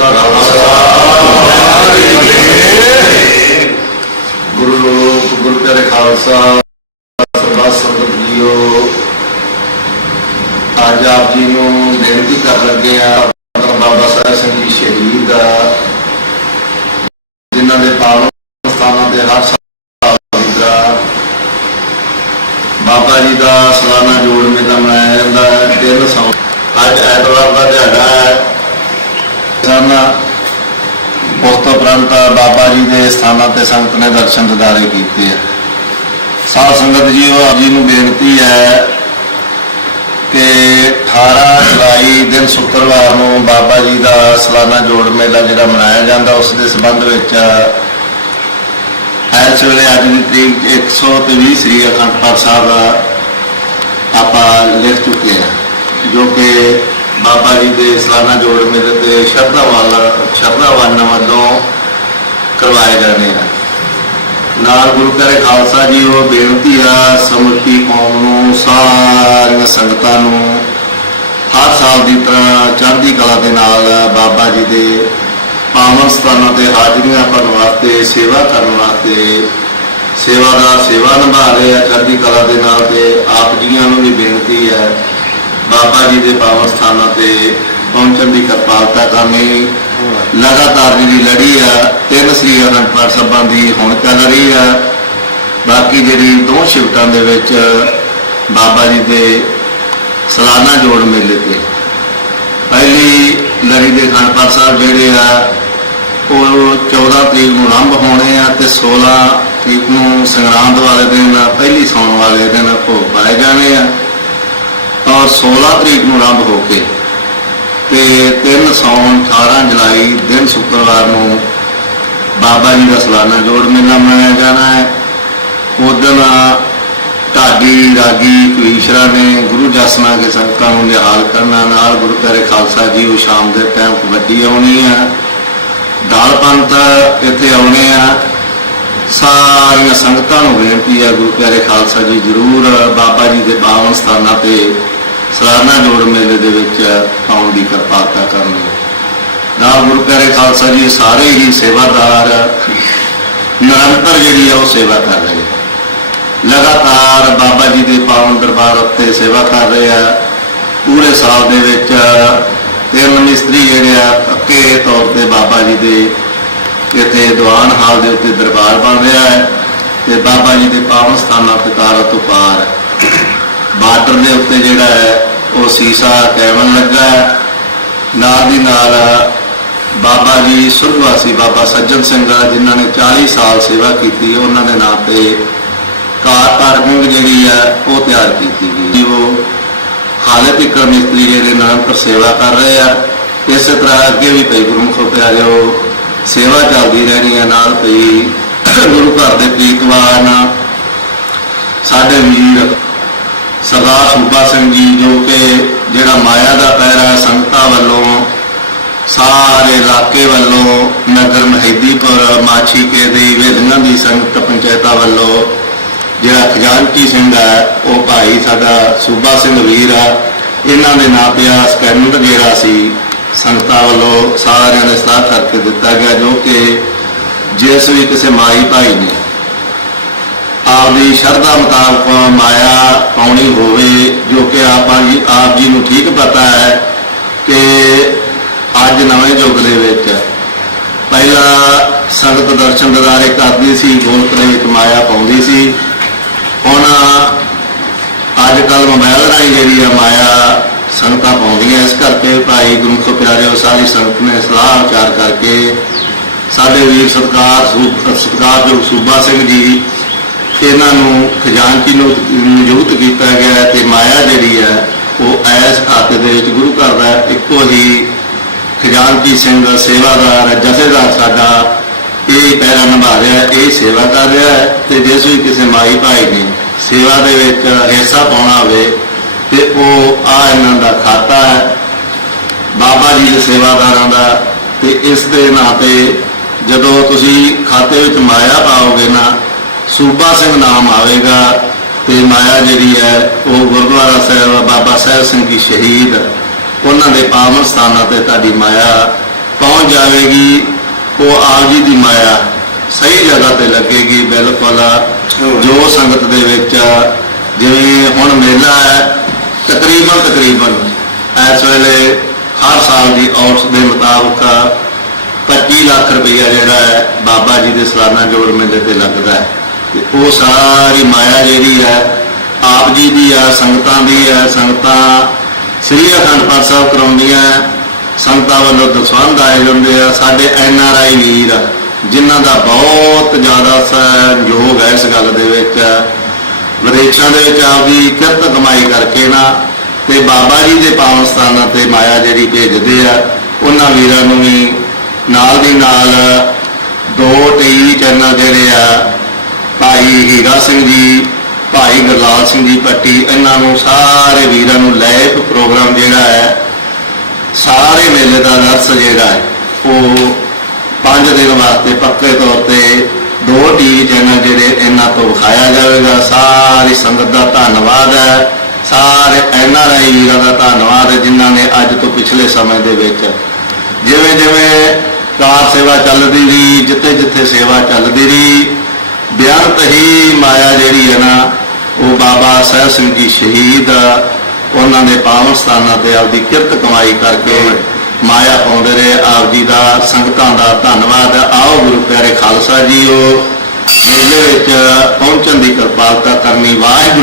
ਕਾ ਗੁਰੂ ਰੂਪ ਗੁਰੂ ਪਿਆਰੇ ਖਾਲਸਾ ਸਰਬੱਤ ਸੰਗਤ ਜੀਓ ਅੱਜ ਆਪ ਜੀ ਨੂੰ ਬੇਨਤੀ ਕਰ ਲੱਗੇ ਆ ਬਾਬਾ ਸਾਹਿਬ ਸਿੰਘ ਜੀ ਸ਼ਹੀਦ ਆ ਜਿਨ੍ਹਾਂ ਦੇ ਪਾਵਨ ਸਥਾਨਾਂ ਤੇ ਹਰ ਸਾਲ ਦਾ ਬਾਬਾ ਜੀ ਦਾ ਸਾਲਾਨਾ ਜੋੜ ਮੇਲਾ ਮਨਾਇਆ ਜਾਂਦਾ ਹੈ। ਦਿਨ ਸੌ ਅੱਜ ਐਤਵਾਰ ਦਾ ਦਿਹਾੜਾ ਹੈ। ਸਾਨਾ ਉਸ ਤੋਂ ਉਪਰੰਤ ਬਾਬਾ ਜੀ ਦੇ ਸਥਾਨਾਂ ਤੇ ਸੰਗਤ ਨੇ ਦਰਸ਼ਨ ਦਿਦਾਰੇ ਕੀਤੇ ਆ। ਸਾਧ ਸੰਗਤ ਜੀਓ, ਆਪ ਜੀ ਨੂੰ ਬੇਨਤੀ ਹੈ ਕਿ 18 ਜੁਲਾਈ ਦਿਨ ਸ਼ੁੱਕਰਵਾਰ ਨੂੰ ਬਾਬਾ ਜੀ ਦਾ ਸਾਲਾਨਾ ਜੋੜ ਮੇਲਾ ਜਿਹੜਾ ਮਨਾਇਆ ਜਾਂਦਾ, ਉਸ ਦੇ ਸੰਬੰਧ ਵਿੱਚ ਇਸ ਵੇਲੇ ਅੱਜ ਦੀ ਤਰੀਕ 120 ਸ੍ਰੀ ਅਖੰਡ ਪਾਠ ਸਾਹਿਬ ਆਪਾਂ ਲਿਖ ਚੁੱਕੇ ਹਾਂ ਜੋ ਕਿ ਬਾਬਾ ਜੀ ਦੇ ਸਾਲਾਨਾ ਜੋੜ ਮੇਲੇ ਤੇ ਸ਼ਰਧਾ ਵਾਲਾ ਸ਼ਰਧਾਵਾਨਾਂ ਵੱਲੋਂ ਕਰਵਾਏ ਜਾਣੇ ਆ। ਨਾਲ ਗੁਰੂ ਘਰੇ ਖਾਲਸਾ ਜੀ ਉਹ ਬੇਨਤੀ ਆ ਸਮਰਤੀ ਕੌਮ ਨੂੰ, ਸਾਰੀਆਂ ਸੰਗਤਾਂ ਨੂੰ ਹਰ ਸਾਲ ਦੀ ਤਰ੍ਹਾਂ ਚੜ੍ਹਦੀ ਕਲਾ ਦੇ ਨਾਲ ਬਾਬਾ ਜੀ ਦੇ ਪਾਵਨ ਸਥਾਨਾਂ ਤੇ ਹਾਜ਼ਰੀਆਂ ਭਰਨ ਵਾਸਤੇ, ਸੇਵਾ ਕਰਨ ਵਾਸਤੇ, ਸੇਵਾ ਦਾ ਸੇਵਾ ਨਿਭਾ ਰਹੇ ਆ, ਚੜ੍ਹਦੀ ਕਲਾ ਦੇ ਨਾਲ ਤੇ ਆਪ ਜੀਆਂ ਨੂੰ ਵੀ ਬੇਨਤੀ ਹੈ ਬਾਬਾ ਜੀ ਦੇ ਪਾਵਨ ਸਥਾਨਾਂ ਤੇ ਪਹੁੰਚਣ ਦੀ ਕਿਰਪਾਲਤਾ ਕਰਨੀ। ਲਗਾਤਾਰ ਜਿਹੜੀ ਲੜੀ ਆ, ਤਿੰਨ ਸ੍ਰੀ ਅਨੰਦ ਪਾਠ ਸਭਾ ਦੀ ਹੁਣ ਚੱਲ ਰਹੀ ਆ। ਬਾਕੀ ਜਿਹੜੀ ਦੋ ਸ਼ਿਫਟਾਂ ਦੇ ਵਿੱਚ ਬਾਬਾ ਜੀ ਦੇ ਸਾਲਾਨਾ ਜੋੜ ਮੇਲੇ ਤੇ। ਪਹਿਲੀ ਲੜੀ ਦੇ ਅਖੰਡ ਸਾਹਿਬ ਜਿਹੜੇ ਆ, ਉਹ 14 ਤਰੀਕ ਨੂੰ ਆਰੰਭ ਹੋਣੇ ਆ ਤੇ 16 ਤਰੀਕ ਨੂੰ ਸੰਗਰਾਂਦ ਵਾਲੇ ਦਿਨ, ਪਹਿਲੀ ਸੌਣ ਵਾਲੇ ਦਿਨ ਭੋਗ ਪਾਏ ਜਾਣੇ ਆ। 16 ਤਰੀਕ ਨੂੰ ਆਰੰਭ ਹੋ ਕੇ ਤੇ 3 ਸੌਣ 18 ਜੁਲਾਈ ਦਿਨ ਸ਼ੁੱਕਰਵਾਰ ਨੂੰ ਬਾਬਾ ਜੀ ਦਾ ਸਾਲਾਨਾ ਜੋੜ ਮੇਲਾ ਮਨਾਇਆ ਜਾਣਾ ਹੈ। ਉਦੋਂ ਢਾਡੀ, ਰਾਗੀ ਕਵੀਸ਼ਰਾ ਨੇ ਗੁਰੂ ਜਸਨਾ ਕੇ ਸੰਗਤਾਂ ਨੂੰ ਨਿਹਾਲ ਕਰਨਾ, ਨਾਲ ਗੁਰੂ ਪਿਆਰੇ ਖਾਲਸਾ ਜੀ ਉਹ ਸ਼ਾਮ ਦੇ ਟਾਈਮ ਕਬੱਡੀ ਆਉਣੀ ਆ। ਦਾਲ ਪੰਥ ਇੱਥੇ ਆਉਣੇ ਆ। ਸਾਰੀਆਂ ਸੰਗਤਾਂ ਨੂੰ ਬੇਨਤੀ ਹੈ ਗੁਰੂ ਪਿਆਰੇ ਖਾਲਸਾ ਜੀ ਜਰੂਰ ਬਾਬਾ ਜੀ ਦੇ ਪਾਵਨ ਸਥਾਨਾਂ ਤੇ ਸਲਾਨਾ ਜੋੜ ਮੇਲੇ ਦੇ ਵਿੱਚ ਆਉਣ ਦੀ ਕਿਰਪਾਲਤਾ ਕਰਨੀ ਨਾਲ ਗੁਰੂ ਪਿਆਰੇ ਖਾਲਸਾ ਜੀ ਸਾਰੇ ਹੀ ਸੇਵਾਦਾਰ, ਨਿਰੰਤਰ ਜਿਹੜੀ ਆ ਉਹ ਸੇਵਾ ਕਰ ਰਹੇ ਆ। ਲਗਾਤਾਰ ਬਾਬਾ ਜੀ ਦੇ ਪਾਵਨ ਦਰਬਾਰ ਉੱਤੇ ਸੇਵਾ ਕਰ ਰਹੇ ਆ। ਪੂਰੇ ਸਾਲ ਦੇ ਵਿੱਚ ਤਿੰਨ ਮਿਸਤਰੀ ਜਿਹੜੇ ਆ, ਪੱਕੇ ਤੌਰ ਤੇ ਬਾਬਾ ਜੀ ਦੇ ਇੱਥੇ ਦੀਵਾਨ ਹਾਲ ਦੇ ਉੱਤੇ ਦਰਬਾਰ ਬਣ ਰਿਹਾ ਹੈ ਤੇ ਬਾਬਾ ਜੀ ਦੇ ਪਾਵਨ ਸਥਾਨਾਂ ਤੇ ਤਾਰਾ ਤੋਂ ਪਾਰ ਬਾਰਡਰ ਦੇ ਉੱਤੇ ਜਿਹੜਾ ਹੈ ਉਹ ਸੀਸਾ ਕੈਵਨ ਲੱਗਾ ਹੈ। ਨਾਲ ਦੀ ਨਾਲ ਬਾਬਾ ਜੀ ਸੁਰਗਵਾਸੀ ਬਾਬਾ ਸੱਜਣ ਸਿੰਘ ਆ, ਜਿਨ੍ਹਾਂ ਨੇ 40 ਸਾਲ ਸੇਵਾ ਕੀਤੀ ਉਹਨਾਂ ਦੇ ਨਾਂ ਤੇ ਕਾਰ ਪਾਰਕਿੰਗ ਜਿਹੜੀ ਹੈ ਉਹ ਤਿਆਰ ਕੀਤੀ ਗਈ ਉਹ ਹਾਲੇ ਤੱਕ ਮਿਸਤਰੀ ਜਿਹੜੇ ਨਾਮ ਪਰ ਸੇਵਾ ਕਰ ਰਹੇ ਆ। ਇਸੇ ਤਰ੍ਹਾਂ ਅੱਗੇ ਵੀ ਕਈ ਗੁਰਮੁਖੋ ਪਿਆਰਿਓ ਸੇਵਾ ਚੱਲਦੀ ਰਹਿਣੀ ਹੈ। ਨਾਲ ਕਈ ਗੁਰੂ ਘਰ ਦੇ ਪ੍ਰੀਤਵਾਨ ਸਾਡੇ ਵੀਰ ਸਰਦਾਰ ਸੂਬਾ ਸਿੰਘ ਜੀ ਜੋ ਕਿ ਜਿਹੜਾ ਮਾਇਆ ਦਾ ਪੈਰਾ ਸੰਗਤਾਂ ਵੱਲੋਂ, ਸਾਰੇ ਇਲਾਕੇ ਵੱਲੋਂ, ਨਗਰ ਮਹਿਦੀਪੁਰ ਮਾਛੀਕੇ ਦੀ ਵੇਦਨਾ ਦੀ ਸੰਗਤ ਪੰਚਾਇਤਾਂ ਵੱਲੋਂ ਜਿਹੜਾ ਖਜ਼ਾਨਚੀ ਸਿੰਘ ਹੈ, ਉਹ ਭਾਈ ਸਾਡਾ ਸੂਬਾ ਸਿੰਘ ਵੀਰ ਆ, ਇਹਨਾਂ ਦੇ ਨਾਂ ਤੇ ਆ ਸਕੈਨਰ ਜਿਹੜਾ ਸੀ, ਸੰਗਤਾਂ ਵੱਲੋਂ ਸਾਰਿਆਂ ਨੇ ਸਾਥ ਕਰਕੇ ਦਿੱਤਾ ਗਿਆ ਜੋ ਕਿ ਜਿਸ ਵੀ ਕਿਸੇ ਮਾਈ ਭਾਈ ਨੇ ਆਪਦੀ ਸ਼ਰਧਾ ਮੁਤਾਬਕ ਮਾਇਆ ਪਾਉਣੀ ਹੋਵੇ, ਜੋ ਕਿ ਆਪਾਂ ਜੀ ਆਪ ਜੀ ਨੂੰ ਠੀਕ ਪਤਾ ਹੈ ਕਿ ਅੱਜ ਨਵੇਂ ਯੁੱਗ ਦੇ ਵਿੱਚ ਪਹਿਲਾਂ ਸੰਗਤ ਦਰਸ਼ਨ ਦਿਦਾਰੇ ਕਰਦੀ ਸੀ, ਗੋਲਕ ਦੇ ਵਿੱਚ ਮਾਇਆ ਪਾਉਂਦੀ ਸੀ। ਹੁਣ ਅੱਜ ਕੱਲ ਮੋਬਾਈਲ ਰਾਹੀਂ ਜਿਹੜੀ ਆ ਮਾਇਆ ਸੰਗਤਾਂ ਪਾਉਂਦੀਆਂ, ਇਸ ਕਰਕੇ ਭਾਈ ਗੁਰਮੁਖ ਪਿਆਰਿਓ, ਸਾਰੀ ਸੰਗਤ ਨੇ ਸਲਾਹ ਵਿਚਾਰ ਕਰਕੇ ਸਾਡੇ ਵੀਰ ਸਤਕਾਰ ਸੂ- ਸਤਿਕਾਰਯੋਗ ਸੂਬਾ ਸਿੰਘ ਜੀ ਇਹਨਾਂ ਨੂੰ ਖਜ਼ਾਨਚੀ ਨੂੰ ਨਿਯੁਕਤ ਕੀਤਾ ਗਿਆ ਹੈ ਤੇ ਮਾਇਆ ਜਿਹੜੀ ਹੈ ਉਹ ਐਸ ਖਾਤੇ ਦੇ ਵਿੱਚ ਗੁਰੂ ਘਰ ਦਾ ਇੱਕੋ ਹੀ ਖਜ਼ਾਨਚੀ ਸਿੰਘ ਸੇਵਾਦਾਰ ਜਥੇਦਾਰ ਸਾਡਾ ਇਹ ਪੈਰਾ ਨਿਭਾ ਰਿਹਾ ਹੈ, ਇਹ ਸੇਵਾ ਕਰ ਰਿਹਾ ਹੈ ਤੇ ਜਿਸ ਵੀ ਕਿਸੇ ਮਾਈ ਭਾਈ ਨੇ ਸੇਵਾ ਦੇ ਵਿੱਚ ਹਿੱਸਾ ਪਾਉਣਾ ਹੋਵੇ ਤੇ ਉਹ ਆ ਇਹਨਾਂ ਦਾ ਖਾਤਾ ਹੈ ਬਾਬਾ ਜੀ ਦੇ ਸੇਵਾਦਾਰਾਂ ਦਾ ਤੇ ਇਸ ਦੇ ਨਾਂ ਤੇ ਜਦੋਂ ਤੁਸੀਂ ਖਾਤੇ ਵਿੱਚ ਮਾਇਆ ਪਾਓਗੇ ਨਾ ਸੂਬਾ ਸਿੰਘ ਨਾਮ ਆਵੇਗਾ ਤੇ ਮਾਇਆ ਜਿਹੜੀ ਹੈ, ਉਹ ਗੁਰਦੁਆਰਾ ਸਾਹਿਬ, ਬਾਬਾ ਸਾਹਿਬ ਸਿੰਘ ਜੀ ਸ਼ਹੀਦ, ਉਹਨਾਂ ਦੇ ਪਾਵਨ ਸਥਾਨਾਂ ਤੇ ਤੁਹਾਡੀ ਮਾਇਆ ਪਹੁੰਚ ਜਾਵੇਗੀ। ਉਹ ਆਪ ਜੀ ਦੀ ਮਾਇਆ ਸਹੀ ਜਗ੍ਹਾ ਤੇ ਲੱਗੇਗੀ ਬਿਲਕੁਲ। ਜੋ ਸੰਗਤ ਦੇ ਵਿੱਚ ਜਿਵੇਂ ਹੁਣ ਮੇਲਾ ਹੈ, ਤਕਰੀਬਨ ਤਕਰੀਬਨ ਇਸ ਵੇਲੇ ਹਰ ਸਾਲ ਦੀ ਔਸਤ ਦੇ ਮੁਤਾਬਕ 25 ਲੱਖ ਰੁਪਈਆ ਜਿਹੜਾ ਹੈ, ਬਾਬਾ ਜੀ ਦੇ ਸਾਲਾਨਾ ਜੋੜ ਮੇਲੇ ਤੇ ਲੱਗਦਾ ਹੈ। ਤੇ ਉਹ ਸਾਰੀ ਮਾਇਆ ਜਿਹੜੀ ਹੈ, ਆਪ ਜੀ ਦੀ ਆ ਸੰਗਤਾਂ ਦੀ ਹੈ, ਸੰਗਤਾਂ ਸ੍ਰੀ ਅਖੰਡ ਪਾਠ ਸਾਹਿਬ ਕਰਾਉਂਦੀਆਂ ਸੰਗਤਾਂ ਵੱਲੋਂ ਦਸਵੰਧ ਆਏ ਜਾਂਦੇ ਆ, ਸਾਡੇ ਐਨ ਆਰ ਆਈ ਵੀਰ, ਜਿਨ੍ਹਾਂ ਦਾ ਬਹੁਤ ਜ਼ਿਆਦਾ ਸਹਿਯੋਗ ਹੈ ਇਸ ਗੱਲ ਦੇ ਵਿੱਚ। ਵਿਦੇਸ਼ਾਂ ਦੇ ਵਿੱਚ ਆਪਦੀ ਕਿਰਤ ਕਮਾਈ ਕਰਕੇ ਨਾ, ਤੇ ਬਾਬਾ ਜੀ ਦੇ ਪਾਵਨ ਸਥਾਨਾਂ ਤੇ ਮਾਇਆ ਜਿਹੜੀ ਭੇਜਦੇ ਆ, ਉਹਨਾਂ ਵੀਰਾਂ ਨੂੰ ਵੀ ਨਾਲ ਦੀ ਨਾਲ ਦੋ ਟੀਵੀ ਚੈਨਲ ਜਿਹੜੇ ਆ ਭਾਈ ਹੀਰਾ ਸਿੰਘ ਜੀ, ਭਾਈ ਗੁਰਲਾਲ ਸਿੰਘ ਜੀ ਪੱਟੀ, ਇਹਨਾਂ ਨੂੰ ਸਾਰੇ ਵੀਰਾਂ ਨੂੰ ਲਾਈਵ ਪ੍ਰੋਗਰਾਮ ਜਿਹੜਾ ਹੈ, ਸਾਰੇ ਮੇਲੇ ਦਾ ਨਰਸ ਜਿਹੜਾ ਹੈ, ਉਹ ਪੰਜ ਦਿਨ ਵਾਸਤੇ ਪੱਕੇ ਤੌਰ ਤੇ ਦੋ ਟੀਵੀ ਚੈਨਲ ਜਿਹੜੇ ਇਹਨਾਂ ਤੋਂ ਵਿਖਾਇਆ ਜਾਵੇਗਾ। ਸਾਰੀ ਸੰਗਤ ਦਾ ਧੰਨਵਾਦ ਹੈ। ਸਾਰੇ ਐਨਆਰਆਈ ਵੀਰਾਂ ਦਾ ਧੰਨਵਾਦ ਹੈ ਜਿਨ੍ਹਾਂ ਨੇ ਅੱਜ ਤੋਂ ਪਿਛਲੇ ਸਮੇਂ ਦੇ ਵਿੱਚ ਜਿਵੇਂ ਜਿਵੇਂ ਕਾਰ ਸੇਵਾ ਚੱਲਦੀ ਰਹੀ ਜਿੱਥੇ ਜਿੱਥੇ ਸੇਵਾ ਚੱਲਦੀ ਰਹੀ ਬਿਆਨਤ ਹੀ ਮਾਇਆ ਜਿਹੜੀ ਹੈ ਨਾ, ਉਹ ਬਾਬਾ ਸਾਹਿਬ ਸਿੰਘ ਜੀ ਸ਼ਹੀਦ, ਉਹਨਾਂ ਦੇ ਪਾਵਨ ਸਥਾਨਾਂ ਤੇ ਆਪਦੀ ਕਿਰਤ ਕਮਾਈ ਕਰਕੇ ਮਾਇਆ ਪਾਉਂਦੇ ਰਹੇ ਆਪ ਜੀ ਦਾ ਸੰਗਤਾਂ ਦਾ ਧੰਨਵਾਦ। ਆਓ ਗੁਰੂ ਪਿਆਰੇ ਖਾਲਸਾ ਜੀ, ਉਹ ਮੇਲੇ ਵਿੱਚ ਪਹੁੰਚਣ ਦੀ ਕਿਰਪਾਲਤਾ ਕਰਨੀ। ਵਾਹਿਗੁਰੂ